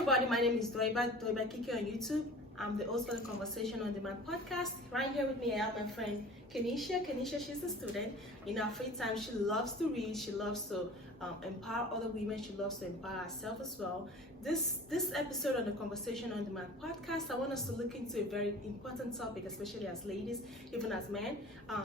everybody, my name is Doiba Kiki on YouTube. I'm the host for the Conversation on Demand podcast. Right here with me, I have my friend Kenisha. Kenisha, she's a student. In her free time, she loves to read. She loves to empower other women. She loves to empower herself as well. This episode on the Conversation on Demand podcast, I want us to look into a very important topic, especially as ladies, even as men,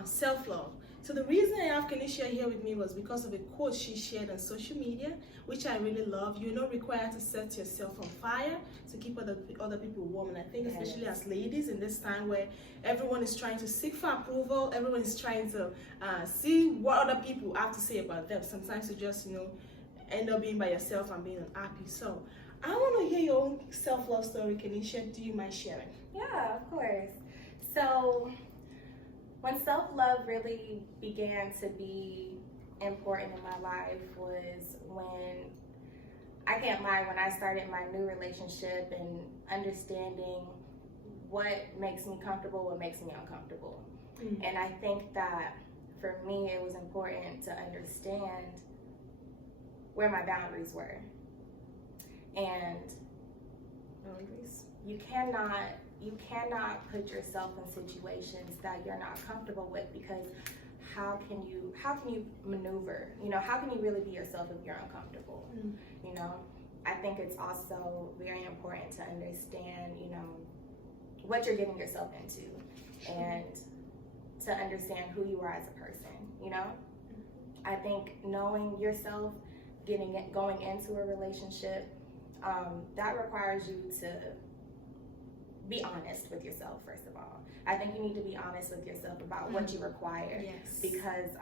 self-love. So the reason I have Kenisha here with me was because of a quote she shared on social media, which I really love. You're not required to set yourself on fire to keep other people warm. And I think especially as ladies in this time where everyone is trying to seek for approval, everyone is trying to see what other people have to say about them. Sometimes you just, end up being by yourself and being unhappy. So I want to hear your own self-love story, Kenisha. Do you mind sharing? Yeah, of course. So when self-love really began to be important in my life was when, I can't lie, when I started my new relationship and understanding what makes me comfortable, what makes me uncomfortable. Mm-hmm. And I think that for me, it was important to understand where my boundaries were. And you cannot put yourself in situations that you're not comfortable with, because how can you maneuver? How can you really be yourself if you're uncomfortable? Mm-hmm. I think it's also very important to understand, what you're getting yourself into, and to understand who you are as a person. I think knowing yourself, going into a relationship, that requires you to be honest with yourself, first of all. I think you need to be honest with yourself about what you require. Yes. Because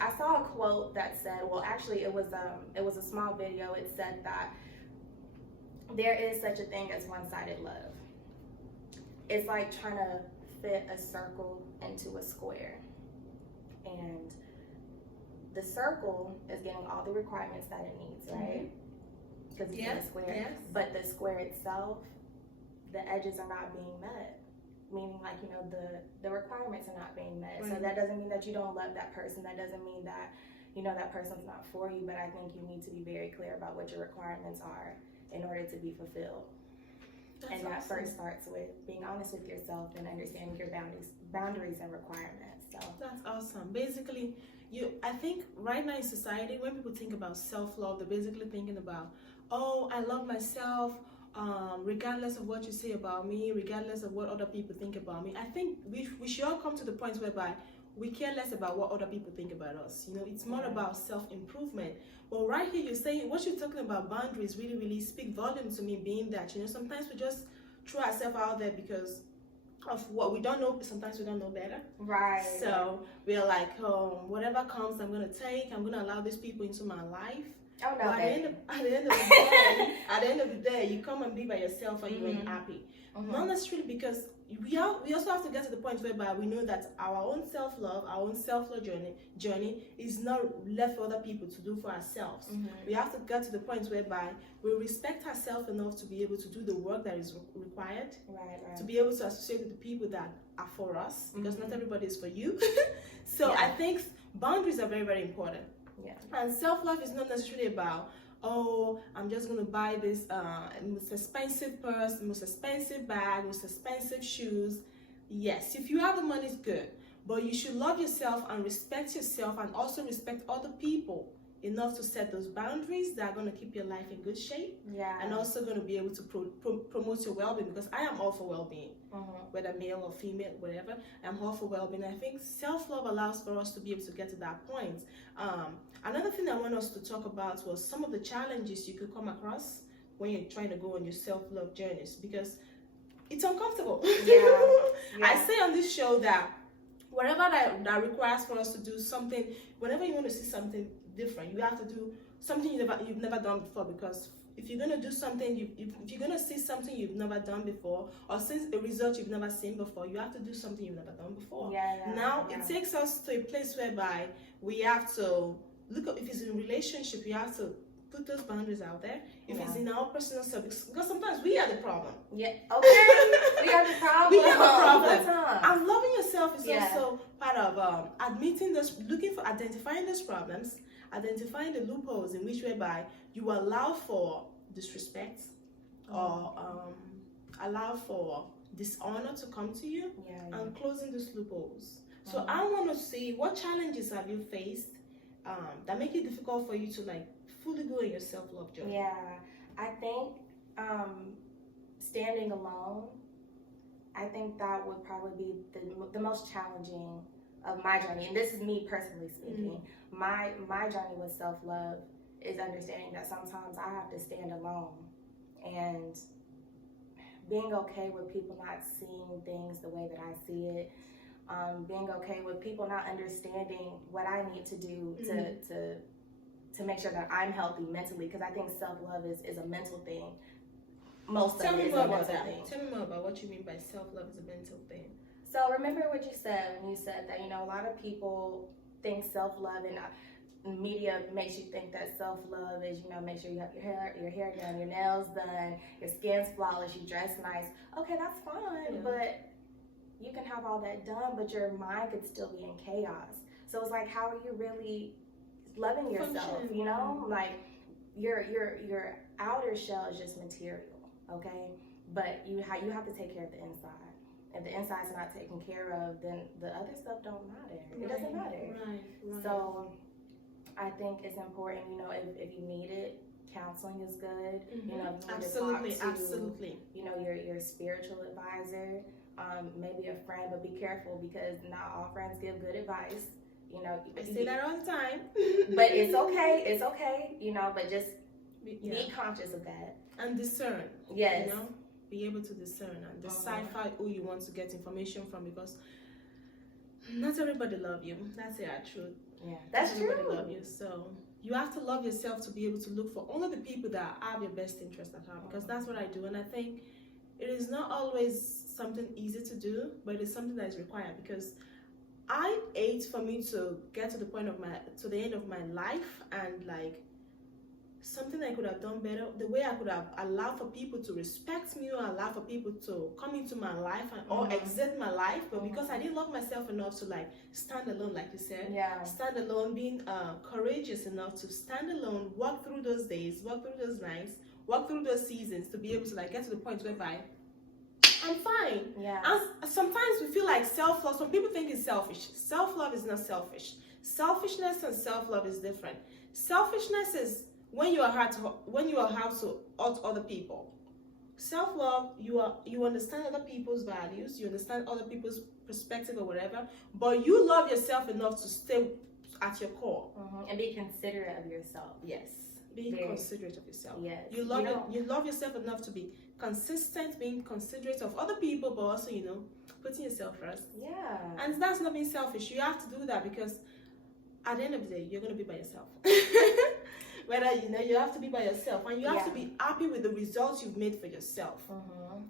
I saw a quote that said, well, actually it was a small video. It said that there is such a thing as one-sided love. It's like trying to fit a circle into a square. And the circle is getting all the requirements that it needs, right? Because it's in a square. Yes. But the square itself, the edges are not being met. Meaning, the requirements are not being met. Right. So that doesn't mean that you don't love that person. That doesn't mean that, that person's not for you. But I think you need to be very clear about what your requirements are in order to be fulfilled. That's awesome. That first starts with being honest with yourself and understanding your boundaries and requirements. So that's awesome. Basically, I think right now in society, when people think about self-love, they're basically thinking about, oh, I love myself, regardless of what you say about me, regardless of what other people think about me. I think we should all come to the point whereby we care less about what other people think about us. It's more about self-improvement. But right here, you're saying, what you're talking about, boundaries, really, really speak volume to me, being that, sometimes we just throw ourselves out there because of what we don't know. Sometimes we don't know better. Right. So we're like, whatever comes, I'm going to take. I'm going to allow these people into my life. Oh, no, at the end of the day, you come and be by yourself and you ain't happy. Mm-hmm. Not necessarily, because we also have to get to the point whereby we know that our own self-love, our own self-love journey is not left for other people to do for ourselves. Mm-hmm. We have to get to the point whereby we respect ourselves enough to be able to do the work that is required, right. To be able to associate with the people that are for us, because not everybody is for you. So I think boundaries are very, very important. Yeah. And self-love is not necessarily about, oh, I'm just going to buy this most expensive purse, most expensive bag, most expensive shoes. Yes, if you have the money, it's good. But you should love yourself and respect yourself, and also respect other people enough to set those boundaries that are going to keep your life in good shape. Yeah. And also going to be able to promote your well-being, because I am all for well-being. Whether male or female, whatever, I'm all for well-being. I think self-love allows for us to be able to get to that point. Another thing I want us to talk about was some of the challenges you could come across when you're trying to go on your self-love journeys, because it's uncomfortable. I say on this show that whatever that requires for us to do something, whenever you want to see something different, you have to do something you've never done before, because if you're going to do something, if you're going to see something you've never done before, or see a result you've never seen before, you have to do something you've never done before. It takes us to a place whereby we have to look up, if it's in a relationship, we have to put those boundaries out there. If it's in our personal self, because sometimes we are the problem. Yeah, okay. We are the problem. We have a problem. And loving yourself is also part of admitting this, identifying those problems, identifying the loopholes in which whereby you allow for disrespect, or allow for dishonor to come to you, and closing those loopholes. So I want to see, what challenges have you faced that make it difficult for you to like fully go in your self-love journey? Yeah, I think standing alone, I think that would probably be the most challenging of my journey. And this is me personally speaking. My journey with self-love is understanding that sometimes I have to stand alone, and being okay with people not seeing things the way that I see it. Being okay with people not understanding what I need to do to make sure that I'm healthy mentally, because I think self-love is a mental thing. Tell me more about that. Tell me more about what you mean by self-love is a mental thing. So remember what you said when you said that, you know, a lot of people think self-love, and media makes you think that self-love is, you know, make sure you have your hair done, your nails done, your skin's flawless, you dress nice. Okay, that's fine, but you can have all that done, but your mind could still be in chaos. So it's like, how are you really loving yourself? You know, like your outer shell is just material, okay? But you have to take care of the inside. If the inside's not taken care of, then the other stuff don't matter. It doesn't matter. Right. So I think it's important, you know, if you need it, counseling is good. You know, if you need to talk to, you know, your spiritual advisor, maybe a friend, but be careful, because not all friends give good advice. You know, I say that all the time. But it's okay, you know, but just be conscious of that. And discern. Yes. You know, be able to discern and decipher who you want to get information from, because not everybody love you. That's the truth. Yeah, that's true. Everybody love you. So you have to love yourself to be able to look for only the people that have your best interest at heart, because that's what I do. And I think it is not always something easy to do, but it's something that is required, because I hate for me to get to the point of the end of my life, and like something I could have done better, the way I could have allowed for people to respect me, or allow for people to come into my life or exit my life, but because I didn't love myself enough to like stand alone, like you said, stand alone, being courageous enough to stand alone, walk through those days, walk through those nights, walk through those seasons, to be able to like get to the point whereby I'm fine. Yeah. And sometimes we feel like self-love, some people think it's selfish. Self-love is not selfish. Selfishness and self-love is different. Selfishness is when you are hard to hurt other people. Self-love, you understand other people's values, you understand other people's perspective or whatever, but you love yourself enough to stay at your core. And be considerate of yourself. Yes. Being considerate of yourself. Yes. You love yourself enough to be consistent, being considerate of other people, but also, you know, putting yourself first. Yeah. And that's not being selfish. You have to do that, because at the end of the day, you're going to be by yourself. Whether, you know, you have to be by yourself, and you have to be happy with the results you've made for yourself,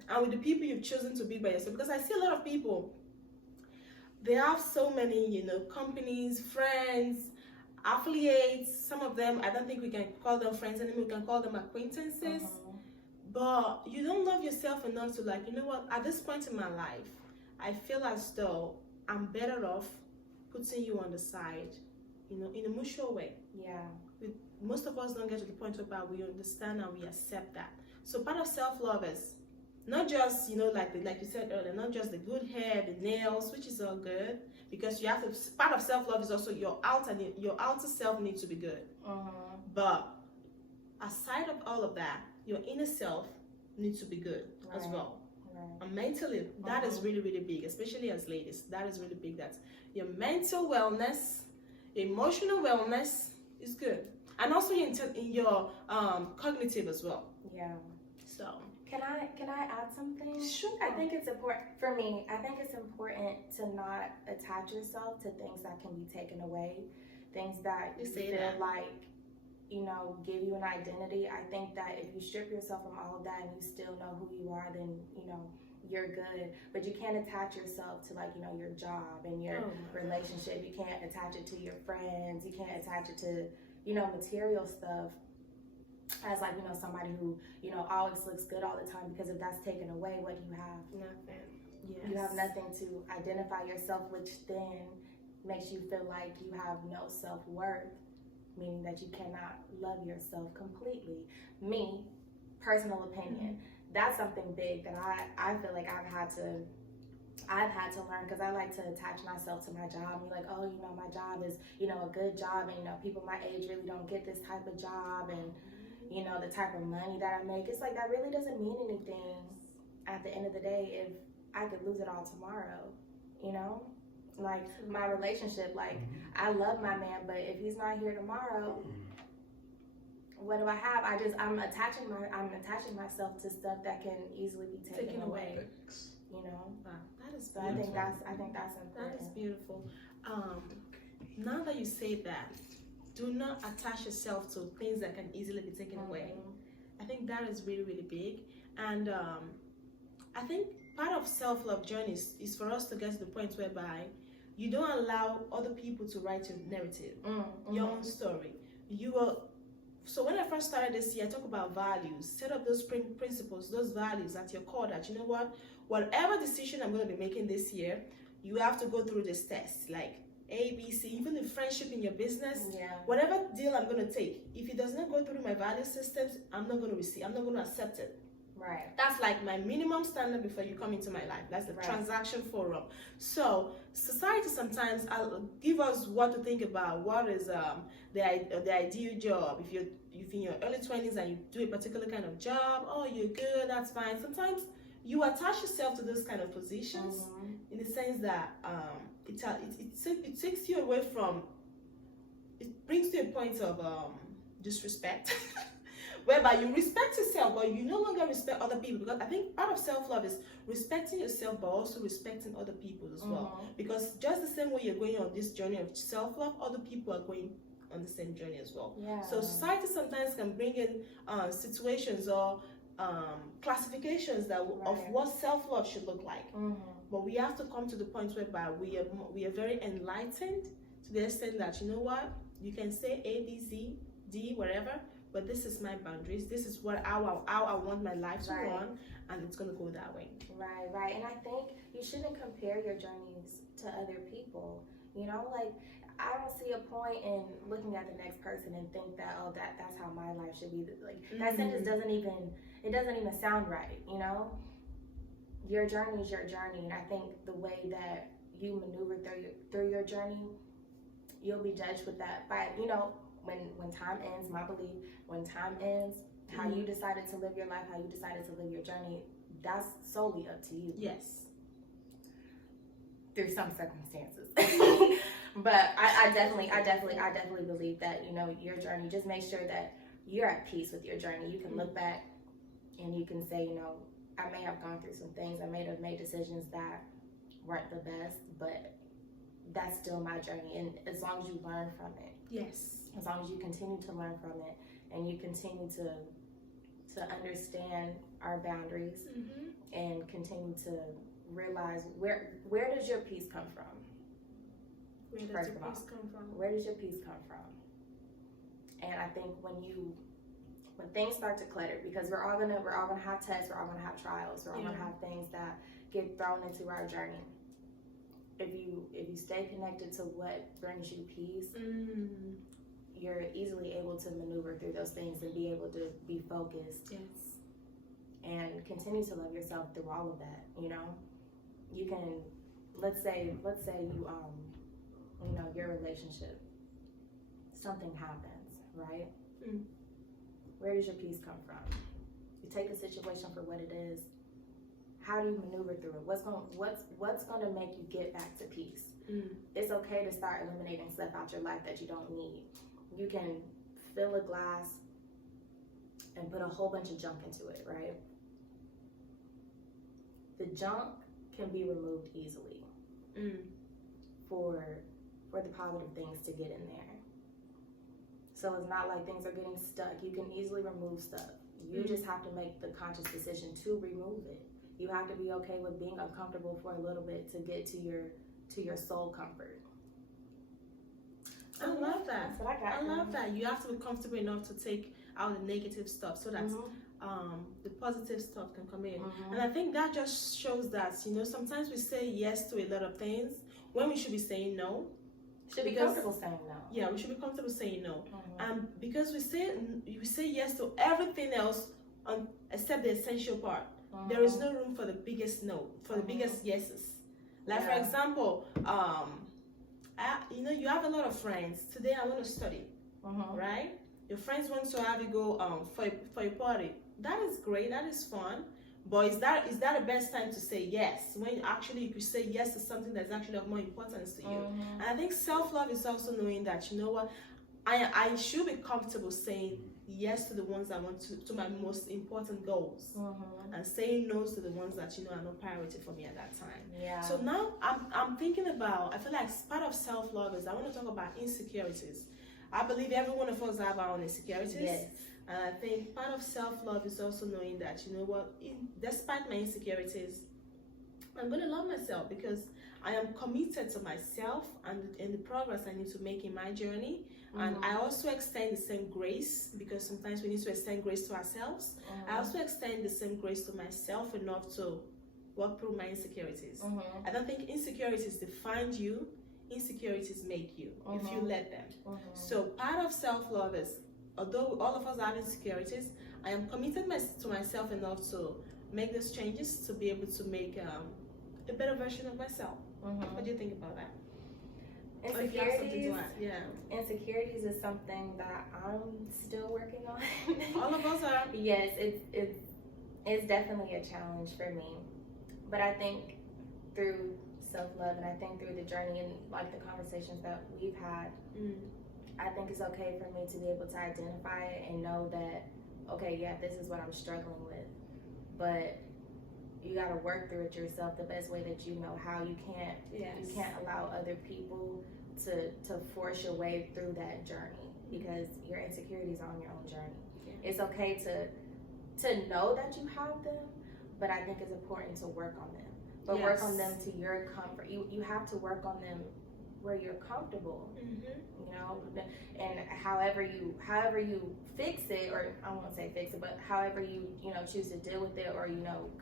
and with the people you've chosen to be by yourself. Because I see a lot of people, they have so many, you know, companies, friends, affiliates. Some of them, I don't think we can call them friends anymore, we can call them acquaintances. But you don't love yourself enough to like, you know what, at this point in my life, I feel as though I'm better off putting you on the side, you know, in a mutual way. Yeah. Most of us don't get to the point where we understand and we accept that. So part of self-love is not just, you know, like you said earlier, not just the good hair, the nails, which is all good, because you have to, part of self-love is also your outer self needs to be good. But aside of all of that, your inner self needs to be good as well. And mentally, that is really, really big, especially as ladies. That is really big. That your mental wellness, emotional wellness is good. And also in your cognitive as well. Yeah. So can I add something? Sure. I think it's important for me. I think it's important to not attach yourself to things that can be taken away, things that you feel like, you know, give you an identity. I think that if you strip yourself from all of that and you still know who you are, then, you know, you're good. But you can't attach yourself to, like, you know, your job and your relationship. You can't attach it to your friends. You can't attach it to, you know, material stuff as, like, you know, somebody who, you know, always looks good all the time, because if that's taken away, what do you have? Nothing. Yes. You have nothing to identify yourself, which then makes you feel like you have no self-worth, meaning that you cannot love yourself completely. Me, personal opinion. That's something big that I feel like I've had to learn, because I like to attach myself to my job and be like, oh, you know, my job is, you know, a good job, and, you know, people my age really don't get this type of job, and, you know, the type of money that I make. It's like, that really doesn't mean anything at the end of the day if I could lose it all tomorrow, you know? Like, my relationship, like, I love my man, but if he's not here tomorrow, what do I have? I'm attaching myself to stuff that can easily be taken away. You know, that is so beautiful. I think that's important. That is beautiful. Now that you say that, do not attach yourself to things that can easily be taken away. I think that is really, really big. And I think part of self-love journey is for us to get to the point whereby you don't allow other people to write your narrative, your own story. So when I first started this year, I talk about values. Set up those principles, those values at your core, that, you know what, whatever decision I'm going to be making this year, you have to go through this test, like A, B, C, even the friendship in your business, whatever deal I'm going to take, if it does not go through my value systems, I'm not going to accept it. Right. That's like my minimum standard before you come into my life. That's the transaction forum. So society sometimes give us what to think about. What is the ideal job? If you're in your early 20s and you do a particular kind of job, oh, you're good, that's fine. Sometimes you attach yourself to those kind of positions in the sense that it takes you away from. It brings you a point of disrespect. Whereby you respect yourself, but you no longer respect other people. Because I think part of self-love is respecting yourself, but also respecting other people as well. Because just the same way you're going on this journey of self-love, other people are going on the same journey as well. Yeah. So society sometimes can bring in situations or classifications that of what self-love should look like. But we have to come to the point whereby we are very enlightened to the extent that, you know what, you can say A, B, C, D, whatever, but this is my boundaries. This is how I want my life to run, and it's going to go that way. Right. And I think you shouldn't compare your journeys to other people. You know, like, I don't see a point in looking at the next person and think that, oh, that's how my life should be. Like, that sentence doesn't even sound right, you know? Your journey is your journey, and I think the way that you maneuver through your journey, you'll be judged with that by, you know, when time ends, my belief, when time ends, how you decided to live your life, how you decided to live your journey, that's solely up to you. Yes. Through some circumstances. But I definitely believe that, you know, your journey, just make sure that you're at peace with your journey. You can look back and you can say, you know, I may have gone through some things, I may have made decisions that weren't the best, but that's still my journey. And as long as you learn from it. Yes. As long as you continue to learn from it and you continue to understand our boundaries and continue to realize where does your peace come from? Where does your peace come from? And I think when things start to clutter, because we're all gonna have tests, we're all gonna have trials, we're all gonna have things that get thrown into our journey. If you stay connected to what brings you peace, you're easily able to maneuver through those things and be able to be focused. Yes. And continue to love yourself through all of that. You know, you can, let's say you you know, your relationship, something happens, right? Where does your peace come from? You take the situation for what it is. How do you maneuver through it? What's going to make you get back to peace? It's okay to start eliminating stuff out your life that you don't need. You can fill a glass and put a whole bunch of junk into it, right? The junk can be removed easily for the positive things to get in there. So it's not like things are getting stuck. You can easily remove stuff. You just have to make the conscious decision to remove it. You have to be okay with being uncomfortable for a little bit to get to your soul comfort. I love that. That's what I got. I love that. You have to be comfortable enough to take out the negative stuff so that the positive stuff can come in. And I think that just shows that, you know, sometimes we say yes to a lot of things when we should be saying no. Should be comfortable saying no. Yeah, we should be comfortable saying no. Because we say yes to everything else except the essential part. There is no room for the biggest no, for the biggest yeses. Like for example, you have a lot of friends. Today I want to study, right? Your friends want to have you go for a party. That is great. That is fun. But is that the best time to say yes when actually you could say yes to something that's actually of more importance to you? And I think self-love is also knowing that, you know what, I should be comfortable saying yes to the ones I want to my most important goals, and saying no to the ones that are no priority for me at that time. Yeah. So now I'm thinking about, I feel like part of self-love is I want to talk about insecurities. I believe every one of us have our own insecurities. Yes. And I think part of self-love is also knowing that, you know what, despite my insecurities, I'm going to love myself because I am committed to myself and in the progress I need to make in my journey. And I also extend the same grace, because sometimes we need to extend grace to ourselves. I also extend the same grace to myself enough to work through my insecurities. I don't think insecurities define you. Insecurities make you, if you let them. So part of self-love is, although all of us have insecurities, I am committed to myself enough to make those changes to be able to make a better version of myself. What do you think about that? Insecurities is something that I'm still working on. All of us are. Yes, it's definitely a challenge for me. But I think through self-love, and I think through the journey and like the conversations that we've had, I think it's okay for me to be able to identify it and know that, okay, yeah, this is what I'm struggling with. But you got to work through it yourself the best way that you know how. You can't allow other people to force your way through that journey, because your insecurities are on your own journey. It's okay to know that you have them, but I think it's important to work on them. But work on them to your comfort. You have to work on them where you're comfortable, and however you fix it, or I won't say fix it, but however you choose to deal with it, or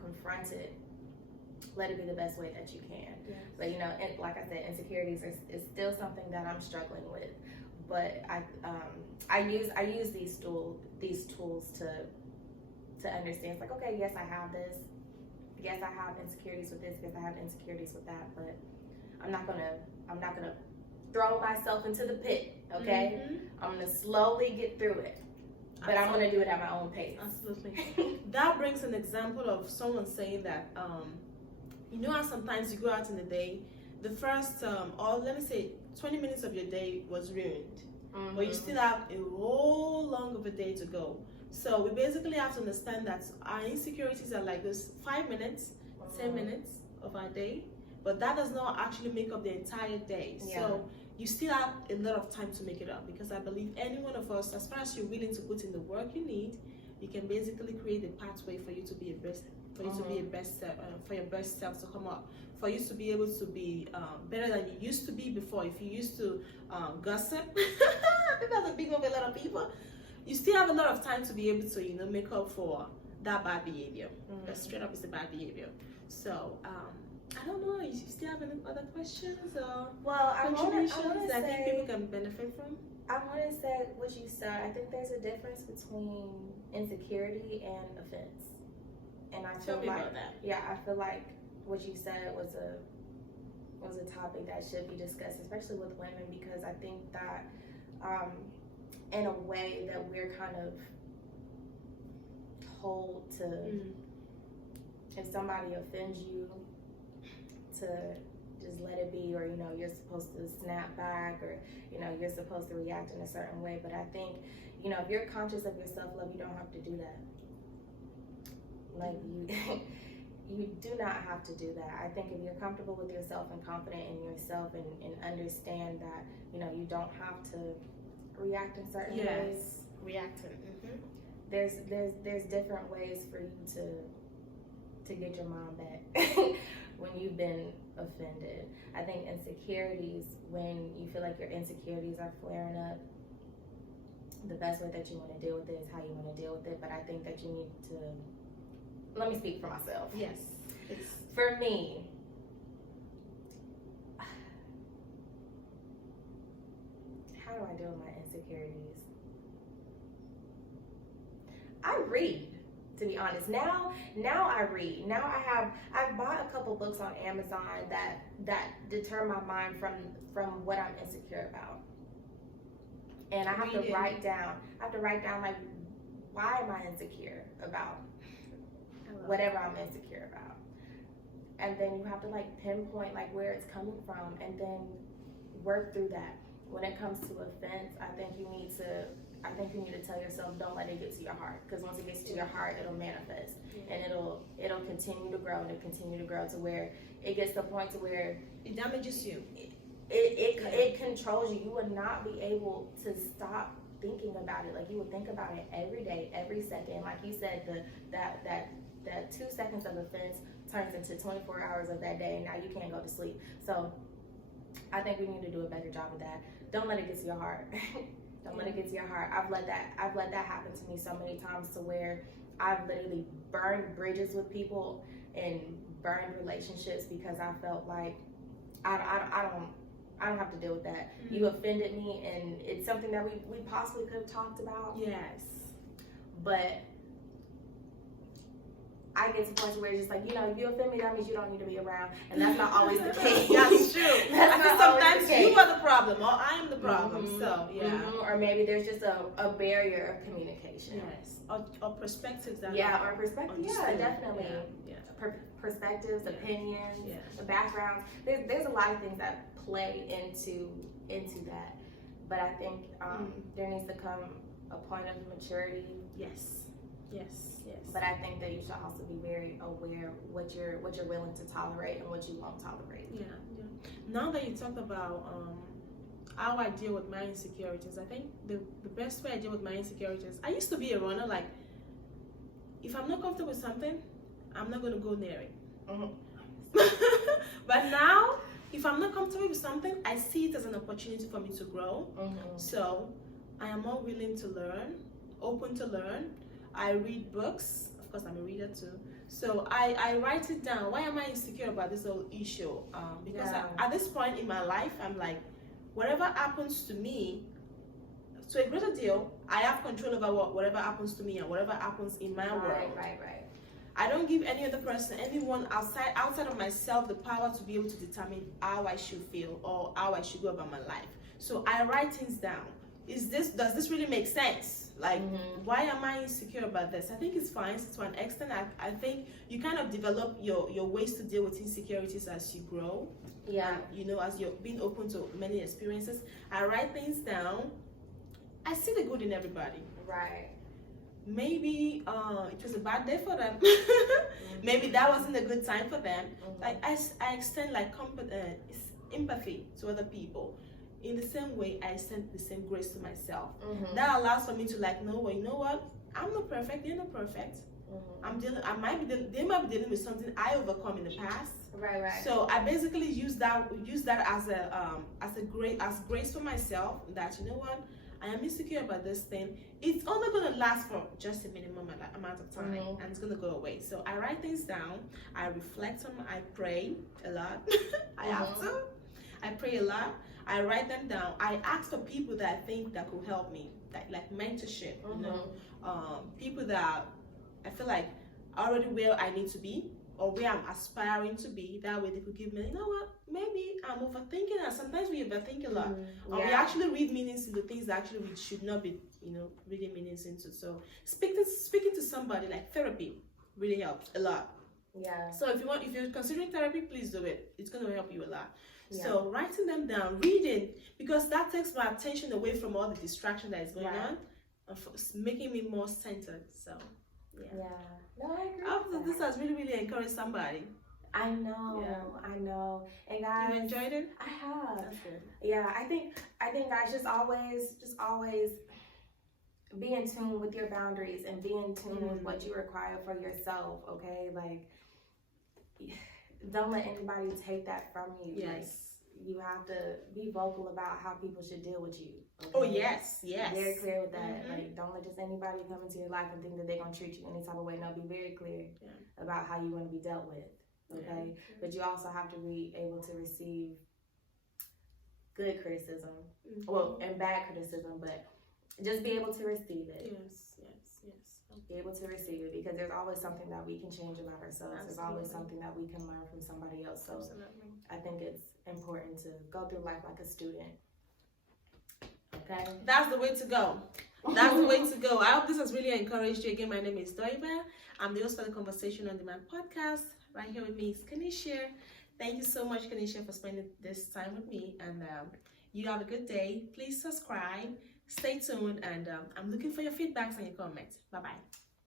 confront it, let it be the best way that you can. But and like I said, insecurities is still something that I'm struggling with, but I use these tools to understand. It's like, okay, yes, I have this. Yes, I have insecurities with this. Yes, I have insecurities with that. But I'm not gonna throw myself into the pit. Okay, I'm gonna slowly get through it, but I'm gonna do it at my own pace. Absolutely. That brings an example of someone saying that, how sometimes you go out in the day, the first or let me say 20 minutes of your day was ruined, but you still have a whole long of a day to go. So we basically have to understand that our insecurities are like this 5 minutes, 10 minutes of our day, but that does not actually make up the entire day. So you still have a lot of time to make it up, because I believe any one of us, as far as you're willing to put in the work you need, you can basically create a pathway for you to be for your best self to come up, for you to be able to be better than you used to be before. If you used to gossip, I think that's a big one for a lot of people. You still have a lot of time to be able to, make up for that bad behavior. Straight up, it's a bad behavior. So, I don't know. You still have any other questions or contributions that I think people can benefit from? I want to say what you said. I think there's a difference between insecurity and offense. And I feel about that. Yeah, I feel like what you said was a topic that should be discussed, especially with women, because I think that in a way that we're kind of told to, if somebody offends you, to just let it be, or you're supposed to snap back, or you're supposed to react in a certain way. But I think if you're conscious of your self-love, you don't have to do that. Like you do not have to do that. I think if you're comfortable with yourself and confident in yourself, and understand that you don't have to react in certain ways. There's different ways for you to get your mom back when you've been offended. I think insecurities, when you feel like your insecurities are flaring up, the best way that you want to deal with it is how you want to deal with it. But I think that you need to, let me speak for myself. Yes. For me, how do I deal with my insecurities? I read, to to be honest. Now I read. Now I've bought a couple books on Amazon that deter my mind from what I'm insecure about. And I have to write down like, why am I insecure about whatever I'm insecure about? And then you have to like pinpoint like where it's coming from and then work through that. When it comes to offense, I think you need to tell yourself, don't let it get to your heart, because once it gets to your heart, it'll manifest, and it'll continue to grow to where it gets to the point to where it damages you. It controls you. You would not be able to stop thinking about it. Like, you would think about it every day, every second. Like you said, that 2 seconds of offense turns into 24 hours of that day, and now you can't go to sleep. So I think we need to do a better job of that. Don't let it get to your heart. Don't let it get to your heart. I've let that happen to me so many times, to where I've literally burned bridges with people and burned relationships because I felt like I don't have to deal with that. Mm-hmm. You offended me, and it's something that we possibly could have talked about. Yes. But I get to the point where it's just like, if you offend me, that means you don't need to be around. And that's not always the case. That's true. Sometimes you are the problem, or I am the problem. Mm-hmm. So, yeah. Mm-hmm. Or maybe there's just a barrier of communication. Yes. Or perspectives that or perspectives. Yeah, definitely. Yeah. Perspectives, opinions, backgrounds. There's a lot of things that play into that. But I think there needs to come a point of maturity. Yes. But I think that you should also be very aware what you're willing to tolerate and what you won't tolerate. Yeah. Now that you talked about how I deal with my insecurities, I think the best way I deal with my insecurities, I used to be a runner. Like, if I'm not comfortable with something, I'm not going to go near it. Mm-hmm. But now, if I'm not comfortable with something, I see it as an opportunity for me to grow. Mm-hmm. So I am more willing to learn, open to learn. I read books. Of course, I'm a reader too. So I write it down. Why am I insecure about this whole issue? Because at this point in my life, I'm like, whatever happens to me, to a greater deal, I have control over whatever happens to me and whatever happens in my world. Right. I don't give any other person, anyone outside of myself, the power to be able to determine how I should feel or how I should go about my life. So I write things down. Does this really make sense? Like, why am I insecure about this? I think it's fine to an extent. I think you kind of develop your ways to deal with insecurities as you grow. Yeah. And, as you're being open to many experiences. I write things down. I see the good in everybody. Right. Maybe it was a bad day for them. Maybe that wasn't a good time for them. Like, I extend like empathy to other people. In the same way, I extend the same grace to myself. That allows for me to know, you know what? I'm not perfect. You're not perfect. They might be dealing with something I overcome in the past. Right. So I basically use that as grace for myself. That, you know what? I am insecure about this thing. It's only going to last for just a minimum amount of time, and it's going to go away. So I write things down. I reflect on them. I pray a lot. I have to. I pray a lot. I write them down. I ask for people that I think that could help me, like mentorship. People that I feel like are already where I need to be or where I'm aspiring to be. That way they could give me, you know what, maybe I'm overthinking, and sometimes we overthink a lot. Or we actually read meanings into things that actually we should not be, reading meanings into. So speaking to somebody, like therapy, really helps a lot. Yeah. So if you're considering therapy, please do it. It's going to help you a lot. Yeah. So writing them down, reading, because that takes my attention away from all the distraction that is going on, and making me more centered. So yeah. No, I agree. This has really, really encouraged somebody. I know. And guys, you enjoyed it? I have. That's good. Yeah, I think guys, just always be in tune with your boundaries and be in tune with what you require for yourself. Okay, like, don't let anybody take that from you. Yes. Like, you have to be vocal about how people should deal with you. Okay? Oh, yes. Be very clear with that. Like, don't let just anybody come into your life and think that they're going to treat you any type of way. No, be very clear about how you want to be dealt with. Okay? Yeah. But you also have to be able to receive good criticism. Well, and bad criticism, but just be able to receive it. Yes. be able to receive it, because there's always something that we can change about ourselves. Absolutely. There's always something that we can learn from somebody else. So Absolutely. I think it's important to go through life like a student. Okay? That's the way to go. That's the way to go. I hope this has really encouraged you. Again, my name is Doiba. I'm the host for the Conversation on Demand podcast. Right here with me is Kanisha. Thank you so much, Kanisha, for spending this time with me. And you have a good day. Please subscribe. Stay tuned. And I'm looking for your feedbacks and your comments. Bye-bye.